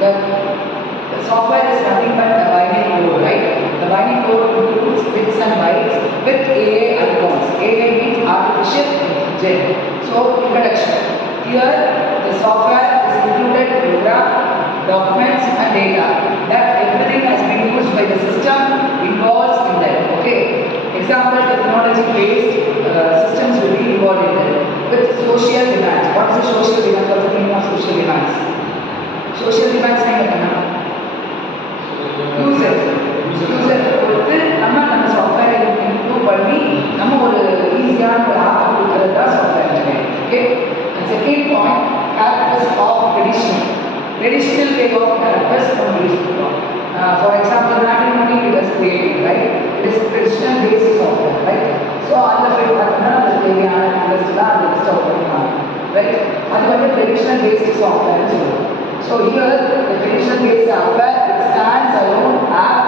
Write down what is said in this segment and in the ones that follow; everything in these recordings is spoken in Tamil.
The software is nothing but a binary code, right? The binary code includes bits and bytes with AI icons. AI means artificial intelligence. So, introduction. Here, the software is included program, documents and data. That everything has been used by the system involves in that. Okay. Example, technology-based systems will be involved in that. With social demands. What is the social demand? What is the meaning of social demands? Social demands என்ன? யூசர் பொறுத்து நம்ம சாஃப்ட்வேரை இம்ப்ரூவ் பண்ணி நம்ம ஒரு ஈஸியான ஒரு ஆப் கொடுக்கறது தான் software. Okay. Second point, characters of traditional way of characters நம்ம யூஸ் பண்ணுறோம். For example matrimony it is created, right? It is traditional basis software, right? So அதில் போய் பார்த்தோம்னா அதுக்கு தேவையான இன்ட்ரெஸ்ட்லாம் அந்த லிஸ்ட் அவுட் பண்ணுவாங்க, ரைட்? அது வந்து ட்ரெடிஷனல் பேஸ்ட் சாஃப்ட்வேர்னு சொல்லுவோம். So here the traditional based software stands alone as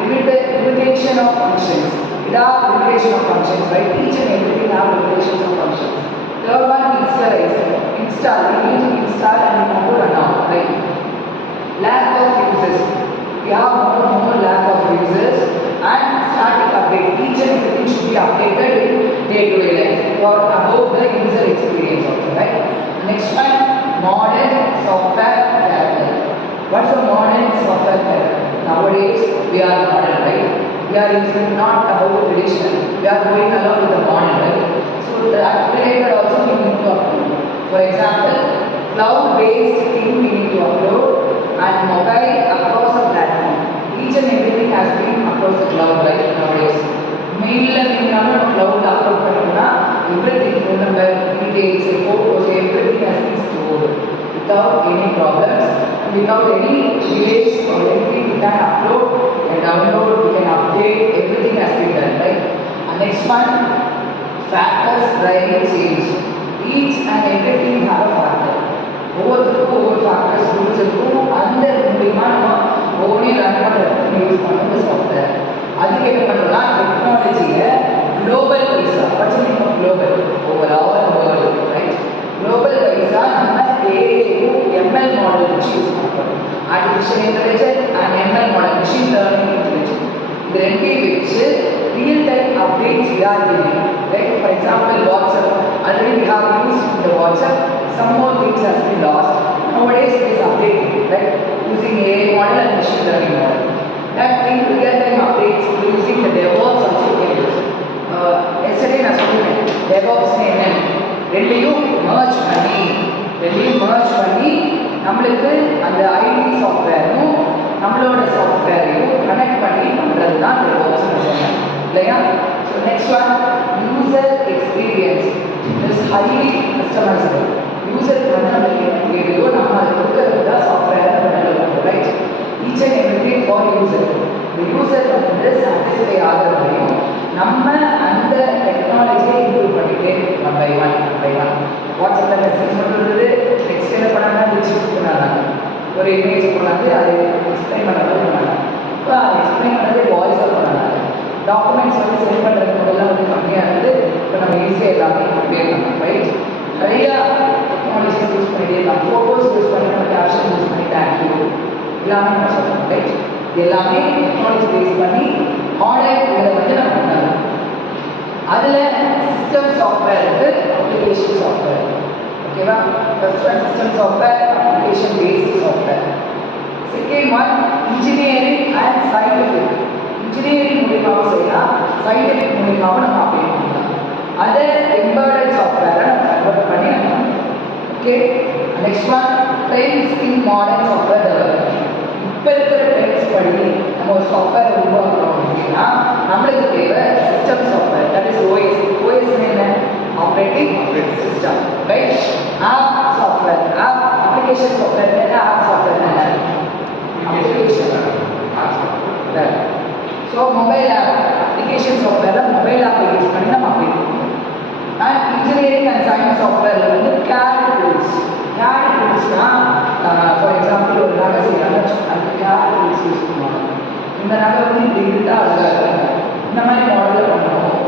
limitation of functions. It has limitation of functions, right? Each and everything have limitations of functions. Third one, install. We need to install and we want to run out, right? Lack of users. We have more lack of users and static update. Each and everything should be updated in day-to-day life for about the user experience also, right? Next one, modern software character. What's a modern software character? Nowadays we are modern, right? We are using not about traditional. We are going along with the modern, right? So that related also we need to upload. For example, cloud-based thing we need to upload and mobile across a platform. Each and everything has been across the cloud, right? Nowadays. Mail and cloud upload பண்ணோம்னா everything, phone number, details, photos, everything has been stored without any problems and without any delays or anything. We can upload, we can download, we can update, everything has been done, right? And next one, factors driving change. Each and everything have a factor. ஒவ்வொருத்தருக்கும் ஒவ்வொரு ஃபேக்டர்ஸ் ரூல்ஸ் இருக்கும். அந்த மூலியமாக நம்ம ஒவ்வொன்றே ரன் பண்ணுறதுக்கு யூஸ் பண்ணுறது சாஃப்ட்வேர். அதுக்கு என்ன பண்ணுறோம்னா டெக்னாலஜியை global visa. What's the meaning of global? Overall world, right? Global visa நம்ம AI ML model வச்சு யூஸ் பண்ணுறோம். Artificial intelligence and ML model, machine learning intelligence. இது ரெண்டையும் வச்சு real time updates we are giving, right? For example, WhatsApp. Already we have used the WhatsApp. Some more things has been lost. Nowadays it is updated, right? Using AI model and machine learning model. That in real time updates using the DevOps also can use. Yesterday நான் சொல்லிட்டேன் DevOps என்ன ரெண்டையும் merge பண்ணி நம்மளுக்கு அந்த ஐடி சாஃப்ட்வேரும் நம்மளோட சாஃப்ட்வேரையும் கனெக்ட் பண்ணி பண்ணுறது தான் DevOps சொன்னேன் இல்லையா? So next one, user experience is highly customisable. யூசருக்கு வந்து நம்மளுக்கு என்ன தேவையோ நம்ம அதை கொடுக்கறது தான் சாஃப்ட்வேர் பண்ணுறோம், right? Each and everything for user. இந்த யூசர் வந்து சாட்டிஸ்ஃபை ஆகிற வரையும் நம்ம அந்த டெக்னாலஜியை இம்ப்ரூவ் பண்ணிகிட்டே ஒன் பை ஒன். வாட்ஸ்அப்பில் மெசேஜ் பண்ணுறது, நெக்ஸ்ட் என்ன பண்ணாங்க, ரிசீவ் பண்ணாங்க, ஒரு இமேஜ் கொண்டாந்து அதை எக்ஸ்பிளைன் பண்ணுறது பண்ணாங்க. இப்போ அதை எக்ஸ்பிளைன் பண்ணுறது வாய்ஸாக பண்ணாங்க. டாக்குமெண்ட்ஸ் வந்து சென்ட் பண்ணுறதுக்கு முதல்ல வந்து கம்மியாக இருந்தது. இப்போ நம்ம ஈஸியாக எல்லாமே அப்படியே பண்ணலாம், ரைட்? நிறையா டெக்னாலஜிஸ் யூஸ் பண்ணிட்டே இருக்கலாம். ஃபோட்டோஸ் யூஸ் பண்ணி நம்ம கேப்ஷன் யூஸ் பண்ணி தேங்க்யூ எல்லாமே நம்ம சொல்லலாம், ரைட்? இது எல்லாமே டெக்னாலஜி பேஸ் பண்ணி ஆன்லைன் இதில் வந்து நம்ம பண்ணலாம். அதில் சிஸ்டம் சாஃப்ட்வேர் இருக்குது, அப்ளிகேஷன் சாஃப்ட்வேர். ஓகேவா? First one system software, application based software. Second one engineering and scientific. Engineering மூலியமாகவும் செய்யலாம், சயின்டிஃபிக் மூலியமாகவும் நம்ம அப்ளை பண்ணலாம். அதை எம்பெடட் சாஃப்ட்வேரை நம்ம கன்வெர்ட் பண்ணி நம்ம. ஓகே. நெக்ஸ்ட் ஒன் ட்ரெண்ட்ஸ் இன் மாடர்ன் சாஃப்ட்வேர் டெவலப்மெண்ட். இப்போ இருக்கிற ட்ரெண்ட்ஸ் படி நம்ம ஒரு சாஃப்ட்வேர் உருவாக்குறோம் அப்படின்னா நம்மளுக்கு தேவை system software, that is OS. OS என்ன? Operating system, right? App software, app application software என்ன? ஆப் சாஃப்ட்வேர் என்ன? Application software. So mobile app application சாஃப்ட்வேரில் மொபைல் ஆப்பை யூஸ் பண்ணி நம்ம அப்ளை பண்ணுவோம். அண்ட் இன்ஜினியரிங் அண்ட் சயின்ஸ் சாஃப்ட்வேரில் வந்து CAD டூல்ஸ். CAD டூல்ஸ்னால் ஃபார் எக்ஸாம்பிள் ஒரு நகை செய்யறாங்க, அதுக்கு CAD டூல்ஸ் யூஸ் பண்ணுவாங்க. இந்த நகை வந்து இப்படி இருந்தால் அழகாக இருக்காங்க, இந்த மாதிரி மாடலில் பண்ணுவோம்.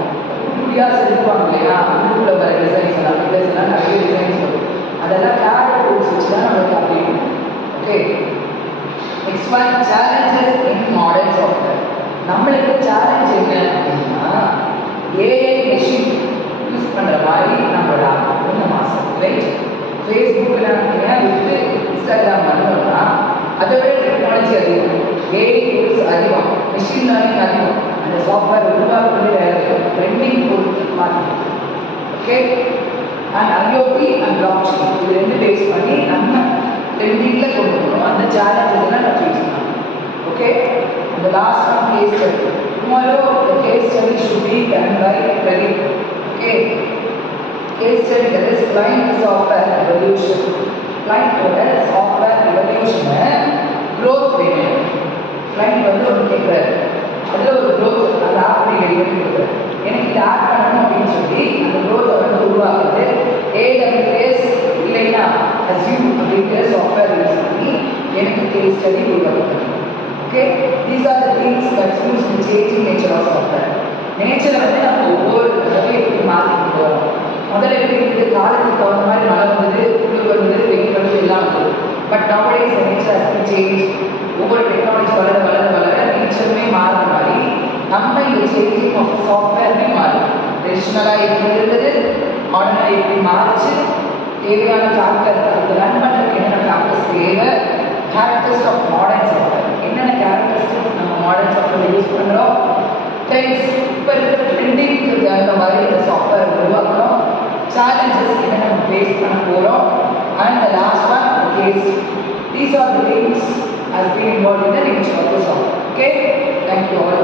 குட்டியாக செஞ்சுருவாங்க இல்லையா? உள்ளுக்குள்ள வர டிசைன்ஸ் எல்லாம், நிறைய டிசைன்ஸ் வரும். அதெல்லாம் CAD டூல்ஸ் வச்சு தான் நம்மளுக்கு அப்ளை பண்ணுவோம். Okay. Next one, challenges in modern software. நம்மளுக்கு சேலஞ்ச் என்ன அப்படின்னா ஏஐ மெஷின் யூஸ் பண்ணுற மாதிரி நம்மளோட இந்த மாதம் ரைட் ஃபேஸ்புக்கில் விட்டு இன்ஸ்டாகிராம் பண்ணோம்னா அதை விட டெக்னாலஜி அதிகம், ஏஐ டூல்ஸ் அதிகம், மெஷின் லேர்னிங் அதிகம், அந்த சாஃப்ட்வேர் உருவாக்குறது வேறு ட்ரெண்டிங் பொறுத்து மாற்றிடும். Okay, and IoT and block chain இது ரெண்டு பேஸ் பண்ணி நம்ம ட்ரெண்டிங்கில் கொண்டு போகணும். அந்த சேலஞ்சஸ் எல்லாம் நான் ஃபேஸ் பண்ணணும். Okay, and the last one, case study. Tomorrow the case study should be done by Pradeep. Okay, case study, that is client software evolution. Client software evolution growth rate. Client வந்து ஒரு கேட்குறாரு, அதில் ஒரு growth அந்த ஆப் ரெடி பண்ணிருக்காரு. எனக்கு இதை ஆட் பண்ணணும் அப்படின்னு சொல்லி அந்த growth வந்து உருவாக்குது. AWS இல்லைன்னா Azure அப்படிங்கிற சாஃப்ட்வேர் யூஸ் பண்ணி எனக்கு கேஸ் ஸ்டடி உருவாக்குது. Okay, these are the things that use the changing nature of software. Nature வந்து நம்ம ஒவ்வொரு தடவையும் எப்படி மாற்றிட்டு போகிறோம். முதல்ல எப்படி இருக்குது, காலத்துக்கு தகுந்த மாதிரி மழை வந்தது, குளிர் வந்தது, வெயில் வந்தது எல்லாம் வந்தது. But nowadays the nature has been changed. ஒவ்வொரு டெக்னாலஜி வளர வளர வளர நேச்சருமே மாறுற மாதிரி நம்ம இந்த சேஞ்சிங் ஆஃப் சாஃப்ட்வேருமே மாறும். ட்ரெடிஷ்னலாக எப்படி இருந்தது, மாடர்னாக எப்படி மாறிச்சு, தேவையான ஃபேக்டர் அது ரன் பண்ணுறதுக்கு என்னென்ன ஃபேக்டர்ஸ் தேவை, கேரக்டர்ஸ் ஆஃப் மாடர்ன் சாஃப்ட்வேர் என்னென்ன கேரக்டரிஸ்டிக்ஸ் நம்ம மாடர்ன் சாஃப்ட்வேர் யூஸ் பண்ணுறோம், ட்ரெண்ட்ஸ் இப்போ இருக்கிற ட்ரெண்டிங்க்கு தகுந்த மாதிரி இந்த சாஃப்ட்வேர் உருவாக்குறோம், சேலஞ்சஸ் என்ன நம்ம ஃபேஸ் பண்ண போகிறோம், and the last one case. These are the things has been involved in the nature of the software. Okay, thank you all.